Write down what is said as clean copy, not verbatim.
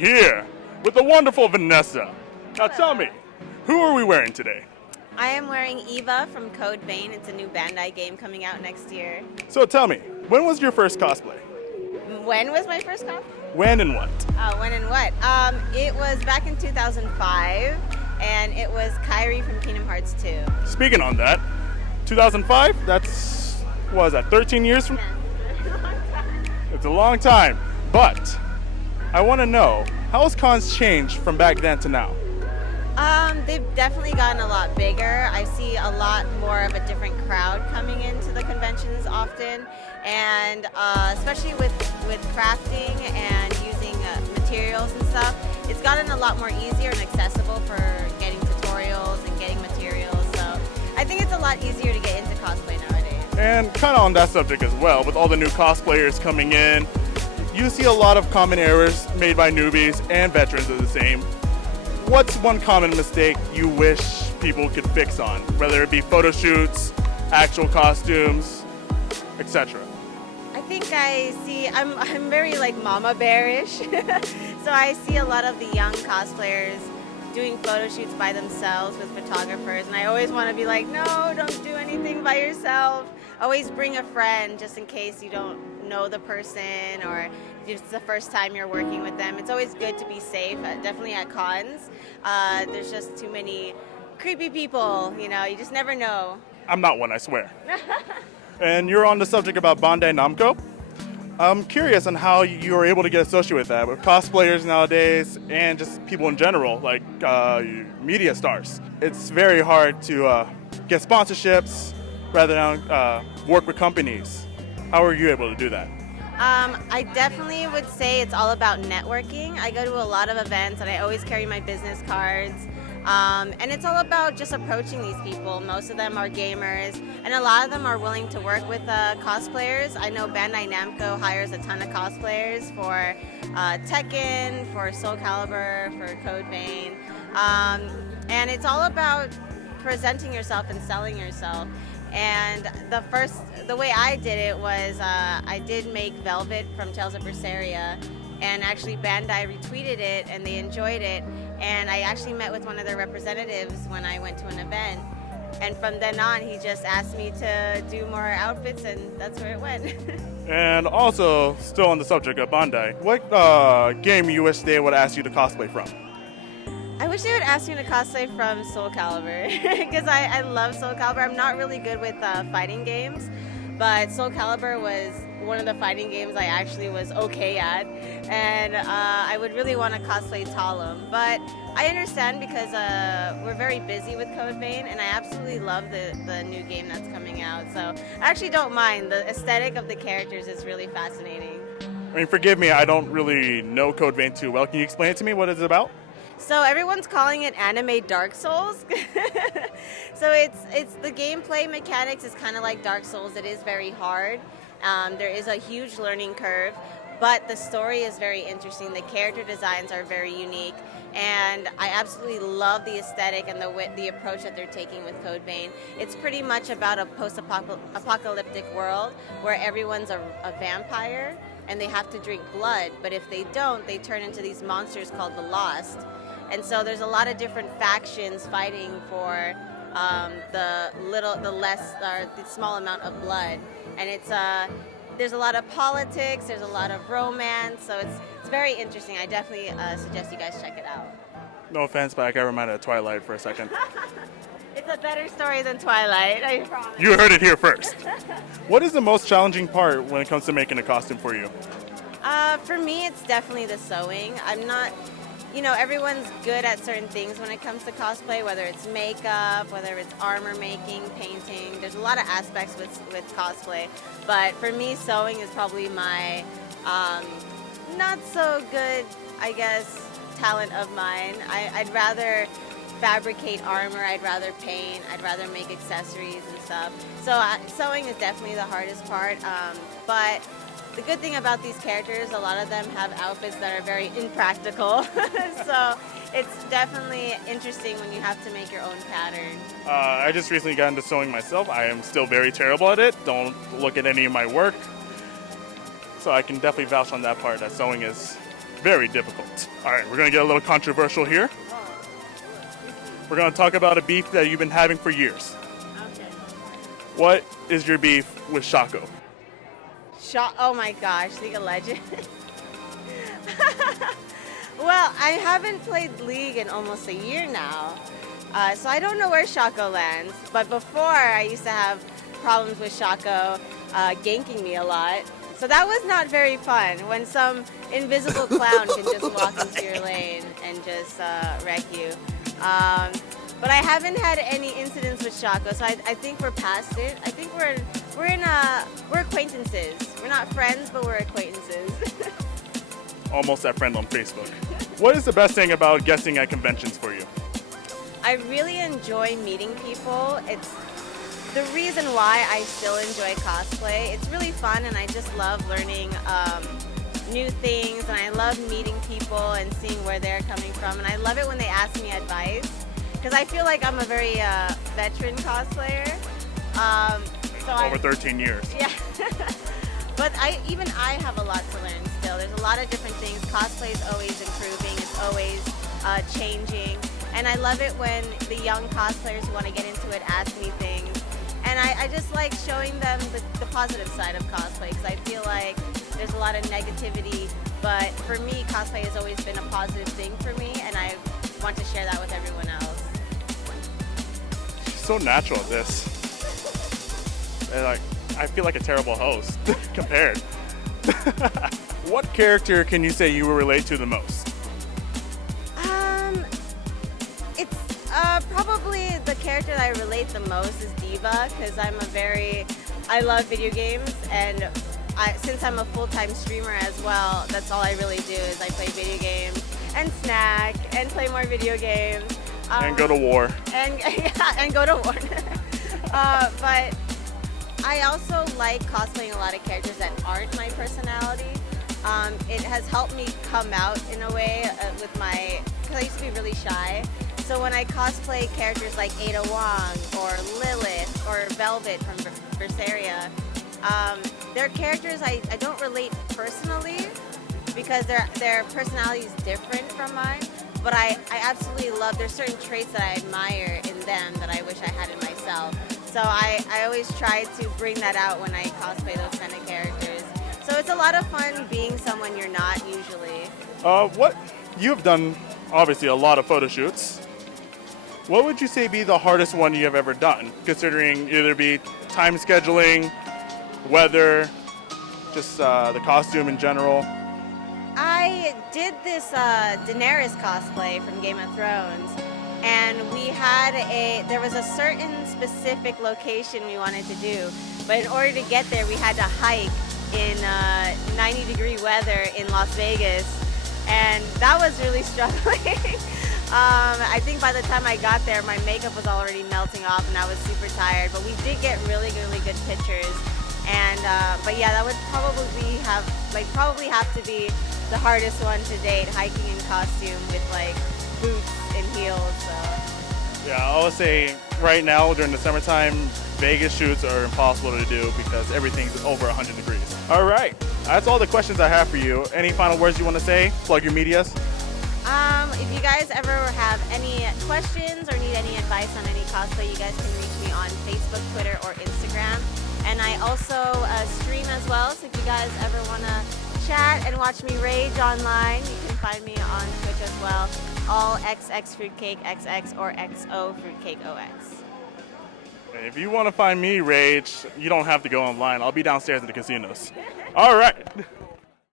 here with the wonderful Vanessa. Now tell me, who are we wearing today? I am wearing Eva from Code Vein. It's a new Bandai game coming out next year. So tell me, when was your first cosplay? When was my first cosplay? When and what? When and what? It was back in 2005, and it was Kairi from Kingdom Hearts 2. Speaking on that, 2005, what was that, 13 years from? It's a long time, but I want to know, how has cons changed from back then to now? They've definitely gotten a lot bigger. I see a lot more of a different crowd coming into the conventions often, and especially with crafting and using materials and stuff, it's gotten a lot more easier and accessible for getting tutorials and getting materials. So I think it's a lot easier to get into cosplay nowadays. And kind of on that subject as well, with all the new cosplayers coming in, you see a lot of common errors made by newbies and veterans are the same. What's one common mistake you wish people could fix on, whether it be photo shoots, actual costumes, etc.? I think I'm very like mama bearish, so I see a lot of the young cosplayers doing photo shoots by themselves with photographers, and I always want to be like, no, don't do anything by yourself. Always bring a friend just in case you don't know the person or if it's the first time you're working with them. It's always good to be safe, definitely at cons. There's just too many creepy people, you just never know. I'm not one, I swear. And you're on the subject about Bandai Namco. I'm curious on how you were able to get associated with that, with cosplayers nowadays and just people in general, like media stars. It's very hard to get sponsorships rather than work with companies. How are you able to do that? I definitely would say it's all about networking. I go to a lot of events and I always carry my business cards. And it's all about just approaching these people. Most of them are gamers, and a lot of them are willing to work with cosplayers. I know Bandai Namco hires a ton of cosplayers for Tekken, for Soul Calibur, for Code Vein. And it's all about presenting yourself and selling yourself. And the way I did it was I did make Velvet from Tales of Berseria, and actually Bandai retweeted it and they enjoyed it, and I actually met with one of their representatives when I went to an event, and from then on he just asked me to do more outfits, and that's where it went. And also, still on the subject of Bandai, what game you wish they would ask you to cosplay from? I wish they would ask me to cosplay from Soul Calibur because I love Soul Calibur. I'm not really good with fighting games, but Soul Calibur was one of the fighting games I actually was okay at, and I would really want to cosplay Talum. But I understand because we're very busy with Code Vein, and I absolutely love the new game that's coming out. So I actually don't mind. The aesthetic of the characters is really fascinating. I mean, forgive me, I don't really know Code Vein too well. Can you explain it to me what it's about? So everyone's calling it anime Dark Souls. So it's the gameplay mechanics is kind of like Dark Souls. It is very hard. There is a huge learning curve, but the story is very interesting. The character designs are very unique, and I absolutely love the aesthetic and the approach that they're taking with Code Vein. It's pretty much about a post-apocalyptic world where everyone's a vampire and they have to drink blood, but if they don't, they turn into these monsters called the Lost. And so there's a lot of different factions fighting for the small amount of blood, and there's a lot of politics, there's a lot of romance, so it's very interesting. I definitely suggest you guys check it out. No offense, but I got reminded of Twilight for a second. It's a better story than Twilight, I promise. You heard it here first. What is the most challenging part when it comes to making a costume for you? For me, it's definitely the sewing. I'm not. Everyone's good at certain things when it comes to cosplay, whether it's makeup, whether it's armor making, painting. There's a lot of aspects with cosplay. But for me, sewing is probably my not so good, I guess, talent of mine. I'd rather fabricate armor, I'd rather paint, I'd rather make accessories and stuff. So sewing is definitely the hardest part. But the good thing about these characters, a lot of them have outfits that are very impractical. So it's definitely interesting when you have to make your own pattern. I just recently got into sewing myself. I am still very terrible at it. Don't look at any of my work. So I can definitely vouch on that part, that sewing is Very difficult. All right, we're gonna get a little controversial here. We're gonna talk about a beef that you've been having for years. Okay. What is your beef with Shaco? Oh my gosh, League of Legends. Well, I haven't played League in almost a year now, so I don't know where Shaco lands. But before, I used to have problems with Shaco ganking me a lot. So that was not very fun when some invisible clown can just walk into your lane and just wreck you. But I haven't had any incidents with Shaco, so I think we're past it. I think we're acquaintances. We're not friends, but we're acquaintances. Almost that friend on Facebook. What is the best thing about guesting at conventions for you? I really enjoy meeting people. It's the reason why I still enjoy cosplay. It's really fun, and I just love learning new things, and I love meeting people and seeing where they're coming from. And I love it when they ask me advice, because I feel like I'm a very veteran cosplayer. Over 13 years. Yeah. But even I have a lot to learn still. There's a lot of different things. Cosplay is always improving. It's always changing. And I love it when the young cosplayers who want to get into it ask me things. And I just like showing them the positive side of cosplay, because I feel like there's a lot of negativity. But for me, cosplay has always been a positive thing for me, and I want to share that with everyone else. She's so natural at this. And I feel like a terrible host compared. What character can you say you will relate to the most? It's probably the character that I relate the most is Diva, because I love video games, and since I'm a full-time streamer as well, that's all I really do is I play video games and snack and play more video games. And go to war. And go to war. But I also like cosplaying a lot of characters that aren't my personality. It has helped me come out in a way because I used to be really shy. So when I cosplay characters like Ada Wong or Lilith or Velvet from Berseria, they're characters I don't relate personally because their personality is different from mine. But I absolutely love, there's certain traits that I admire in them that I wish I had in myself. So I always try to bring that out when I cosplay those kind of characters. So it's a lot of fun being someone you're not usually. You've done obviously a lot of photo shoots. What would you say be the hardest one you have ever done, considering either be time scheduling, weather, just the costume in general? I did this Daenerys cosplay from Game of Thrones, and there was a certain specific location we wanted to do, but in order to get there we had to hike in 90-degree weather in Las Vegas, and that was really struggling. I think by the time I got there my makeup was already melting off and I was super tired, but we did get really good pictures. And but yeah, that would probably have to be the hardest one to date, hiking in costume with like boots and heels. So. Yeah, I would say right now during the summertime, Vegas shoots are impossible to do because everything's over 100 degrees. All right, that's all the questions I have for you. Any final words you want to say? Plug your medias. If you guys ever have any questions or need any advice on any cosplay, you guys can reach me on Facebook, Twitter, or Instagram. And I also stream as well, so if you guys ever want to chat and watch me rage online, you can find me on Twitch as well. All xxfruitcakexx or xxfruitcakexx. If you want to find me rage, you don't have to go online. I'll be downstairs in the casinos. All right.